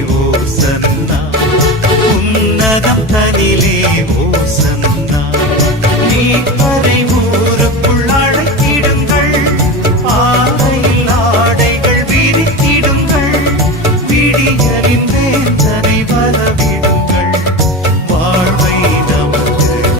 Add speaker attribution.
Speaker 1: you.